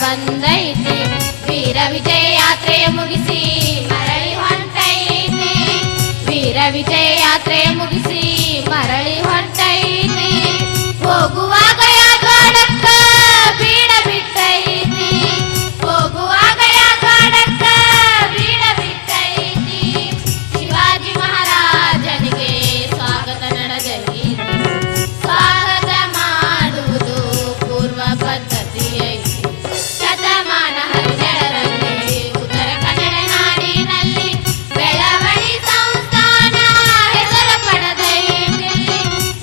ಬಂದೈತಿ ವೀರ ವಿಜಯ ಯಾತ್ರೆಯ ಮುಗಿಸಿ ಮರಳಿ ಹೊಂಟೈತಿ ವೀರ ವಿಜಯ ಯಾತ್ರೆಯ ಮುಗಿಸಿ ಮರಳಿ ಹೊಂಟೈತಿ ಹೋಗುವಾಗ ಯಾದ್ವಾಡಕ್ಕ ಬೀಡ ಬಿಟ್ಟೈತಿ ಹೋಗುವಾಗ ಯಾದ್ವಾಡಕ್ಕ ಬೀಡ ಬಿಟ್ಟೈತಿ ಶಿವಾಜಿ ಮಹಾರಾಜನಿಗೆ ಸ್ವಾಗತ ನಡೆದೈತಿ ಸ್ವಾಗತ ಮಾಡುವುದು ಪೂರ್ವ ಪದ್ಧತಿ ಐತಿ ಶತಮಾನ ಹದಿನೇಳರಲ್ಲಿ ಉತ್ತರ ಕನ್ನಡ ನಾಡಿನಲ್ಲಿ ಬೆಳವಡಿ ಸಂಸ್ಥಾನ ಹೆಸರು ಪಡೆದೈತಿ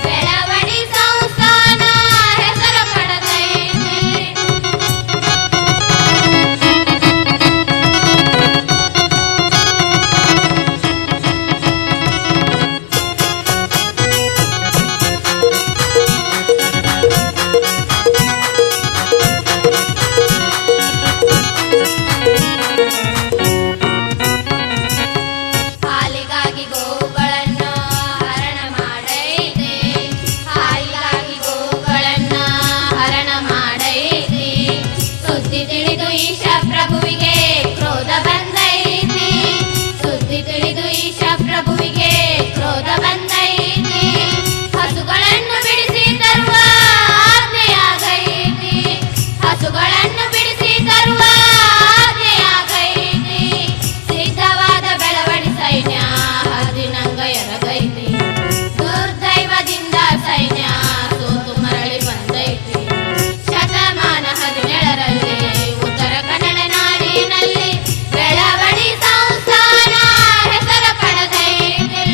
ಬೆಳವಡಿ ಸಂಸ್ಥಾನ ಹೆಸರು ಪಡೆದೈತಿ ಹಾಲಿಗಾಗಿ ಗೋವುಗಳನ್ನು ಹರಣ ಮಾಡೈತಿ ಹಾಲಿಗಾಗಿ ಗೋವುಗಳನ್ನು ಹರಣ ಮಾಡೈತಿ ಸುದ್ದಿ ತಿಳಿದು ಈಶ ಪ್ರಭುವಿಗೆ ಕ್ರೋಧ ಬಂದೈತಿ ಸುದ್ದಿ ತಿಳಿದು ಈಶ ಪ್ರಭುವಿಗೆ ಕ್ರೋಧ ಬಂದೈತಿ ಹಸುಗಳನ್ನು ಬಿಡಿಸಿ ತರುವ ಆಜ್ಞೆಯಾಗೈತಿ ಹಸುಗಳನ್ನು ಬಿಡಿಸಿ ತರುವ ಆಜ್ಞೆಯಾಗೈತಿ ಸಿದ್ಧವಾದ ಬೆಳವಡಿ ಸೈನ್ಯ ಹದಿನಂಗ ಎರಗೈತಿ ದುರ್ದೈವದಿಂದ ಸೈನ್ಯ ಸೋತು ಮರಳಿ ಬಂದೈತಿ ಶತಮಾನ ಹದಿನೇಳರಲ್ಲಿ ಉತ್ತರ ಕನ್ನಡ ನಾಡಿನಲ್ಲಿ ಬೆಳವಡಿ ಸಂಸ್ಥಾನ ಹೆಸರು ಪಡೆದೈತಿ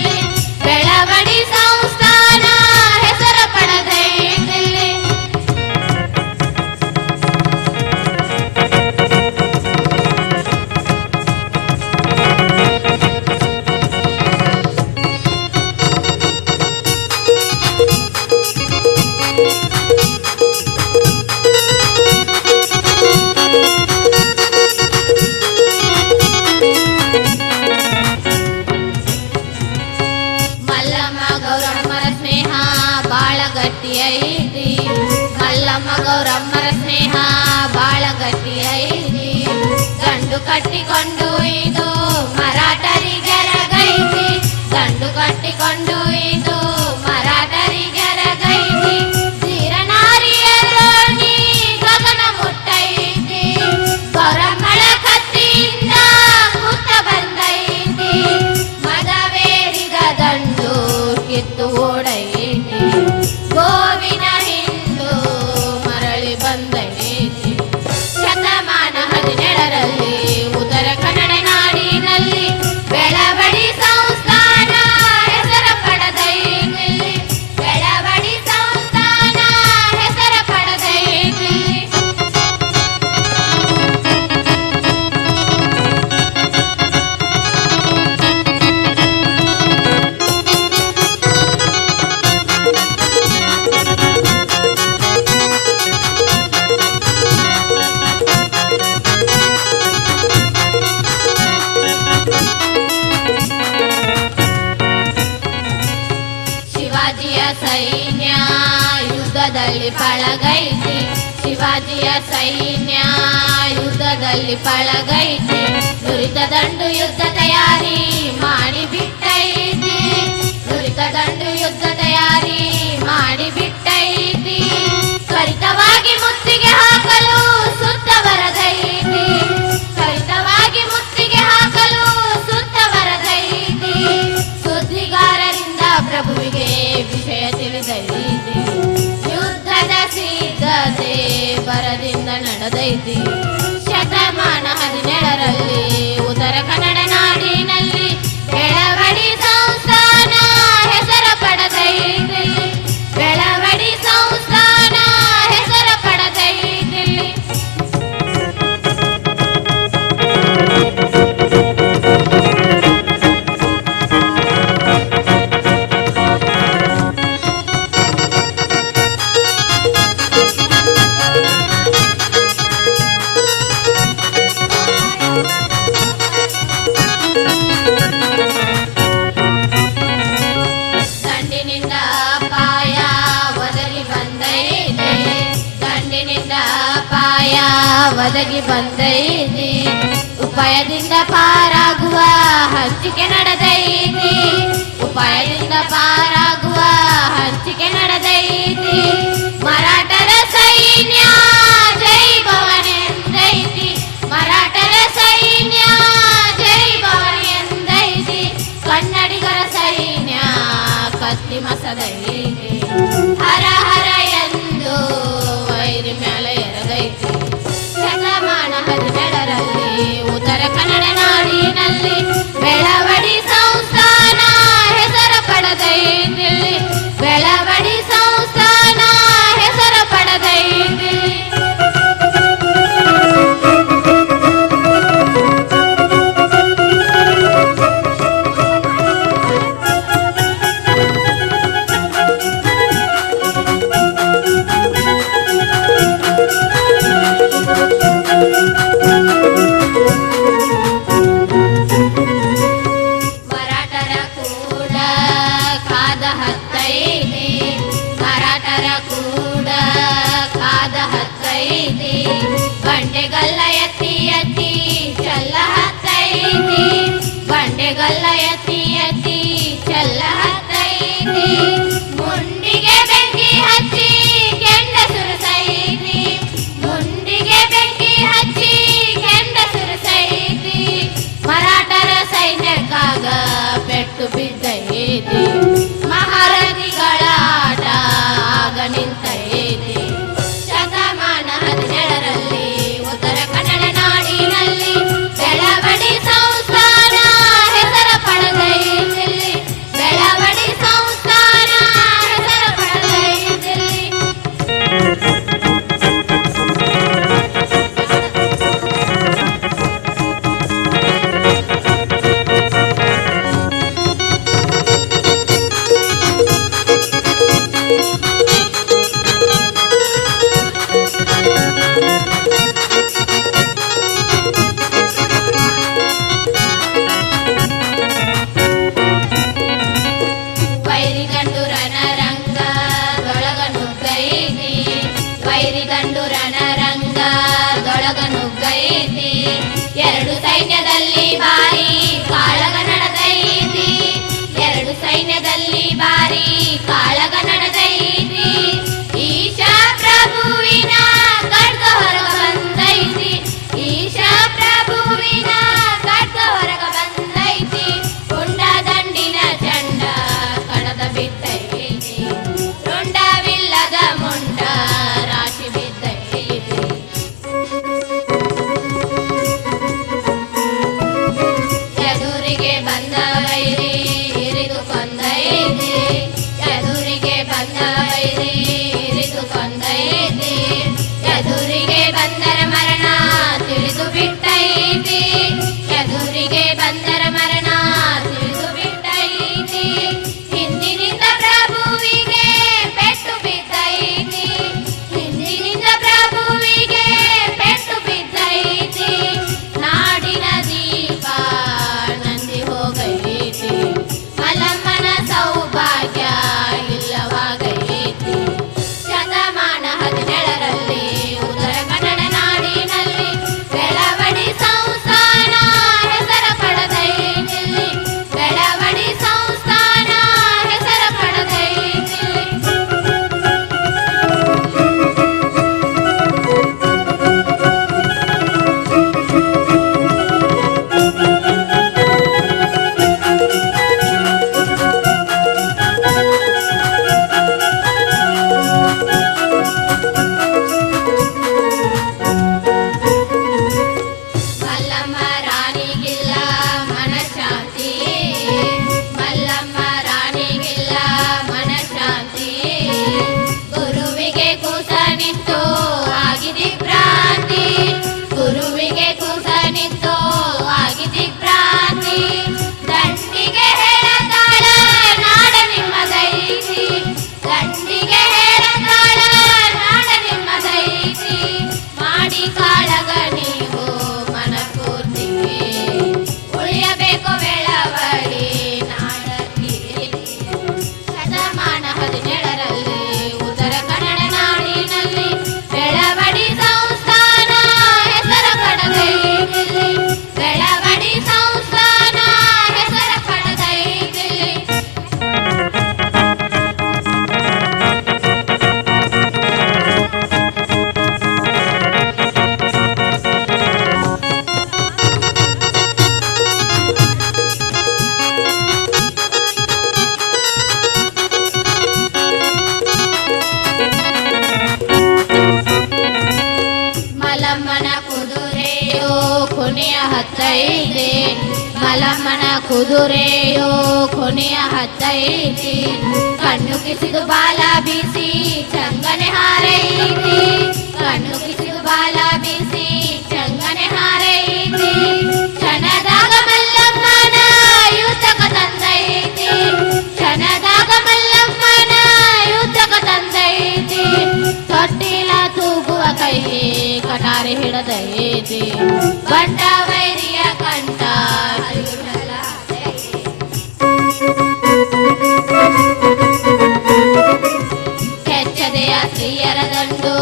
ಬೆಳವಡಿ ಸಂಸ್ಥಾನ ಹೆಸರು ಪಡೆದೈತಿ ಮಲ್ಲಮ್ಮ ಗೌರಮ್ಮರ ಸ್ನೇಹ ಬಾಳ ಗಟ್ಟಿ ಐತಿ ಮಲ್ಲಮ್ಮ ಗೌರಮ್ಮರ ಸ್ನೇಹ ಬಾಳ ಗಟ್ಟಿ ಐತಿ ಗಂಡು ಕಟ್ಟಿಕೊಂಡು ಇದು ಮರಾಠರಿಗೆರಗೈತಿ ಗಂಡು ಕಟ್ಟಿಕೊಂಡು ಇದು ಮರಾಠರಿಗೆರಗೈತಿ ಧೀರನಾರಿಯರೋಣಿ ಗಗನ ಮುಟ್ಟೈತಿ ಗೌರಮ್ಮಳ ಕತ್ತಿಯಿಂದ ಮುತ್ತ ಬಂದೈತಿ ಮದವೇರಿದ ದಂಡು ಕಿತ್ತು ಓಡೈತಿ ಗೋವಿನ ಹಿಂದು ಮರಳಿ ಬಂದೈತಿ ಶತಮಾನ ಹದಿನೇಳರಲ್ಲಿ ಉತ್ತರ ಕನ್ನಡ ನಾಡಿನಲ್ಲಿ ಬೆಳವಡಿ ಸಂಸ್ಥಾನ ಹೆಸರು ಪಡೆದೈತಿ ಬೆಳವಡಿ ಸಂಸ್ಥಾನ ಹೆಸರು ಪಡೆದೈತಿ ಶಿವಾಜಿಯ ಸೈನ್ಯ ಯುದ್ಧದಲ್ಲಿ ಪಳಗೈತಿ ಶಿವಾಜಿಯ ಸೈನ್ಯ ಯುದ್ಧದಲ್ಲಿ ಪಳಗೈತಿ ನುರಿತ ದಂಡು ಯುದ್ಧ ತಯಾರಿ ಮಾಡಿ ಬಿಟ್ಟೈತಿ ನುರಿತ ದಂಡು ಯುದ್ಧ ತಯಾರಿ ಮಾಡಿ ಬಿಟ್ಟೈತಿ ತ್ವರಿತವಾಗಿ ಮುತ್ತಿಗೆ ಹಾಕಲು ಸುತ್ತ ಬರದೈತಿ ತ್ವರಿತವಾಗಿ ಮುತ್ತಿಗೆ ಹಾಕಲು ಸುತ್ತ ಬರದೈತಿ ಸುದ್ದಿಗಾರರಿಂದ ಪ್ರಭುವಿಗೆ ವಿಷಯ ತಿಳಿದೈತಿ ಯುದ್ಧದ ಸಿದ್ಧತೆ ಬರದಿಂದ ನಡೆದೈತಿ ಶತಮಾನ ಹದಿನೇಳರಲ್ಲಿ ಉತ್ತರ ಕನ್ನಡ ನಾಡಿನಲ್ಲಿ ಬೆಳವಡಿ ಸಂಸ್ಥಾನ ಹೆಸರು ಪಡೆದೈತಿ ಬೆಳವಡಿ ಸಂಸ್ಥಾನ ಹೆಸರು ಪಡೆದೈತಿ ಒದಗಿ ಬಂದೈತಿ, ಉಪಾಯದಿಂದ ಪಾರಾಗುವ ಹಂಚಿಕೆ ನಡೆದೈತಿ, ಉಪಾಯದಿಂದ ಪಾರಾಗುವ ಹಂಚಿಕೆ ನಡೆದೈತಿ. ಮರಾಠರ ಸೈನ್ಯ ಜೈ ಭವಾನಿ ಎಂದೈತಿ, ಮರಾಠರ ಸೈನ್ಯ ಜೈ ಭವಾನಿ ಎಂದೈತಿ. ಕನ್ನಡಿಗರ ಸೈನ್ಯ ಕತ್ತಿ ಮಸದೈತಿ, ಹರ ಹರ ಎಂದು ವೈರಿ ಮ್ಯಾಲೆ ಎರಗೈತಿ. ಶತಮಾನ 17ರಲ್ಲಿ ಉತ್ತರ ಕನ್ನಡ ನಾಡಿನಲ್ಲಿ ಬೆಳವಡಿ ಸಂಸ್ಥಾನ ಹೆಸರ ಪಡೆದೈತಿ, ಬೆಳವಡಿ ಸಂಸ್ಥಾನ ಹೆಸರ ಪಡೆದೈತಿ. ಮರಾಠರ ಕೂಡ ಕಾದ ಹತ್ತೈತಿ, ಮರಾಠರ ಕೂಡ ಕಾದ ಹತ್ತೈತಿ. ಬಂಡೆಗಲ್ಲ ಎತ್ತಿ ಎತ್ತಿ ಚೆಲ್ಲ ಹತ್ತೈತಿ, ಬಂಡೆಗಲ್ಲ ಎತ್ತಿ ಎತ್ತಿ ಚೆಲ್ಲ ಹತ್ತೈತಿ. ಮುಂಡಿಗೆ ಬೆಂಕಿ ಹಚ್ಚಿ ಕೆಂಡ ಸುರಿಸೈತಿ, ಮುಂಡಿಗೆ ಬೆಂಕಿ ಹಚ್ಚಿ ಕೆಂಡ ಸುರಿಸೈತಿ. ಮರಾಠರ ಸೈನ್ಯಕ್ಕಾಗ ಪೆಟ್ಟು ಬಿದ್ದೈತಿ, ಮಹಾರಥಿಗಳ ಆಟ ಆಗ ನಿಂತೈತಿ. ಶತಮಾನ 17ರಲ್ಲಿ ಉತ್ತರ ಕನ್ನಡ ನಾಡಿನಲ್ಲಿ ಬೆಳವಡಿ ಸಂಸ್ಥಾನ ಹೆಸರ ಪಡೆದೈತಿ, ಬೆಳವಡಿ ಸಂಸ್ಥಾನ ಹೆಸರ ಪಡೆದೈತಿ. ವೈರಿಗಂಡು ರಣರಂಗದೊಳಗ ನುಗ್ಗೈತಿ, ವೈರಿಗಂಡು ರಣರಂಗದೊಳಗ ನುಗ್ಗೈತಿ. ಎರಡು ಸೈನ್ಯದಲ್ಲಿ ಭಾರಿ ಕಾಳಗ ನಡೆದೈತಿ, ಎರಡು ಸೈನ್ಯದಲ್ಲಿ ಭಾರಿ ಕಾಳಗ ನಡೆದೈತಿ. ಈಶಾ ಪ್ರಭುವಿನ ಖಡ್ಗ ಹೊರಗ ಬಂದೈತಿ, ಈಶಾ ಪ್ರಭುವಿನ ಖಡ್ಗ ಹೊರಗ ಬಂದೈತಿ. ಕುಂಡ ದಂಡಿನ ಚಂಡ ಕಡದ ಬಿದ್ದೈತಿ, ಬಾಲಮ್ಮನ ಕುದುರೆಯೋ ಕೊನೆಯ ಹತ್ತೈತಿ ಕಣ್ಣು ಕಿಸಿದು ಬಾಲ ಬೀಸಿ ಚಂಗನೆ ಹಾರೈತಿ ಕಣ್ಣು ಕಿಸಿದು ಬಾಲ ಬೀಸಿ ಚಂಗನೆ ಹಾರೈತಿ ಕ್ಷಣದಾಗ ಮಲ್ಲಮ್ಮನ ಯುದ್ಧಕ ತಂದೈತಿ ಕ್ಷಣದಾಗ ಮಲ್ಲಮ್ಮನ ಯುದ್ಧಕ ತಂದೈತಿ ತೊಟ್ಟಿಲ ತೂಗುವ ಕೈ ಕಟಾರಿ ಹಿಡದೈತಿ ಬಂಡ ವೈರಿಯ ಕಂಠ ಕೆಚ್ಚದೆಯ ಸ್ತ್ರೀಯರ ದಂಡು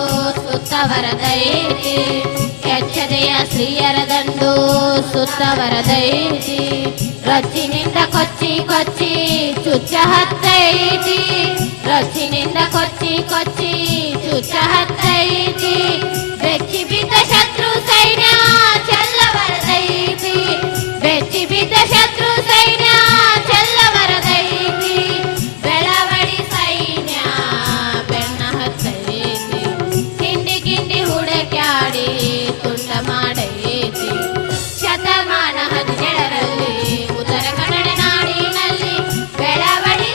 ಸುತ್ತವರದೈತಿ ಕೆಚ್ಚದೆಯ ಸ್ತ್ರೀಯರ ದಂಡು ಸುತ್ತವರದೈತಿ ರಚ್ಚಿನಿಂದ ಕೊಚ್ಚಿ ಕೊಚ್ಚಿ ಚುಚ್ಚ ಹತ್ತೈತಿ ರಚ್ಚಿನಿಂದ ಕೊಚ್ಚಿ ಕೊಚ್ಚಿ ಚುಚ್ಚ ಹತ್ತೈತಿ ಬೆಚ್ಚಿ ಬಿದ್ದ ಶತ್ರು ಸೈನ್ಯ ಚೆಲ್ಲವರದೈತಿ ಬೆಚ್ಚಿ ಬಿದ್ದ ಶತ್ರು ಸೈನ್ಯ ಚೆಲ್ಲವರದೈತಿ ಬೆಳವಡಿ ಸೈನ್ಯ ಬೆನ್ನ ಹತ್ತೈತಿ ಕಿಂಡಿ ಕಿಂಡಿ ಹುಡುಕ್ಯಾಡಿ ತುಂಡ ಮಾಡೈತಿ ಶತಮಾನ 17ರಲ್ಲಿ ಉತ್ತರ ಕನ್ನಡ ನಾಡಿನಲ್ಲಿ ಬೆಳವಡಿ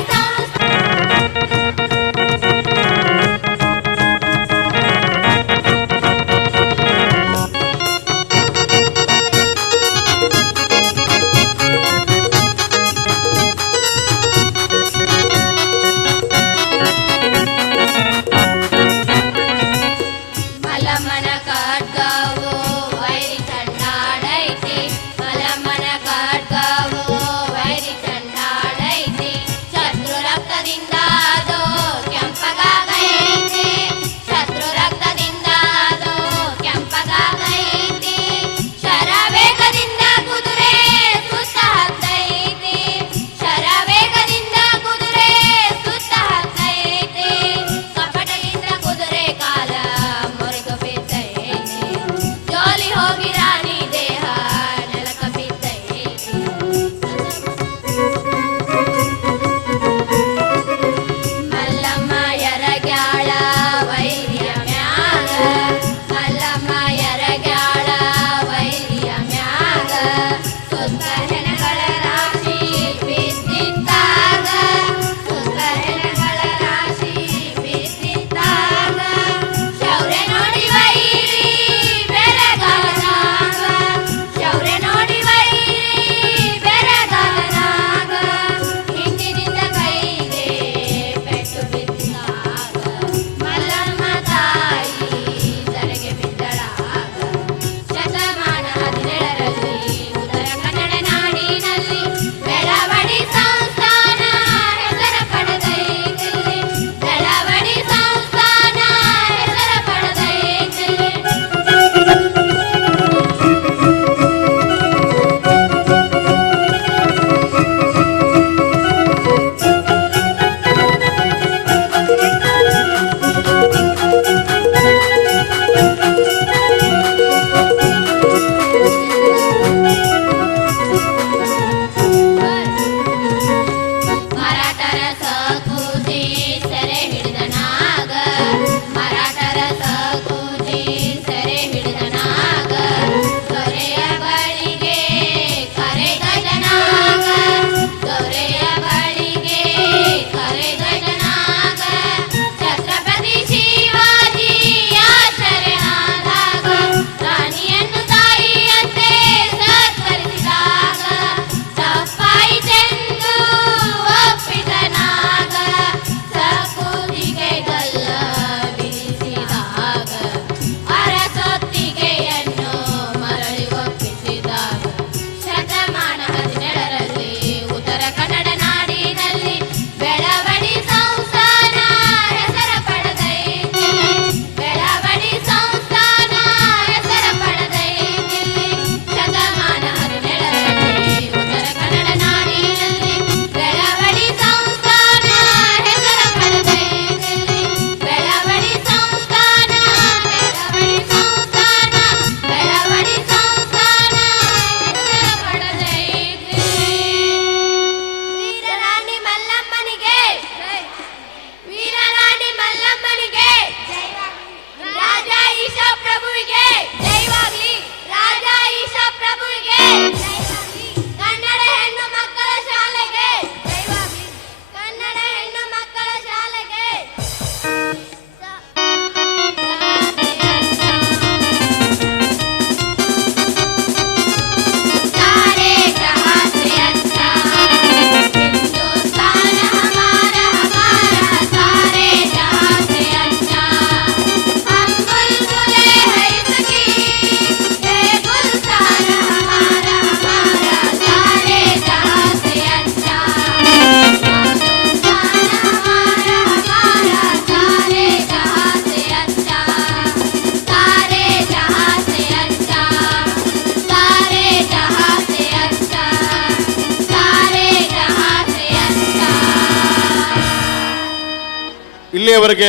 ಇಲ್ಲಿಯವರೆಗೆ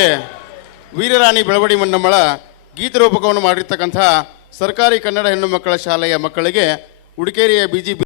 ವೀರರಾಣಿ ಬೆಳವಡಿ ಮನ್ನಮ್ಮಳ ಗೀತರೂಪಕವನ್ನು ಮಾಡಿರ್ತಕ್ಕಂಥ ಸರ್ಕಾರಿ ಕನ್ನಡ ಹೆಣ್ಣು ಮಕ್ಕಳ ಶಾಲೆಯ ಮಕ್ಕಳಿಗೆ ಉಡುಕೇರಿಯ BG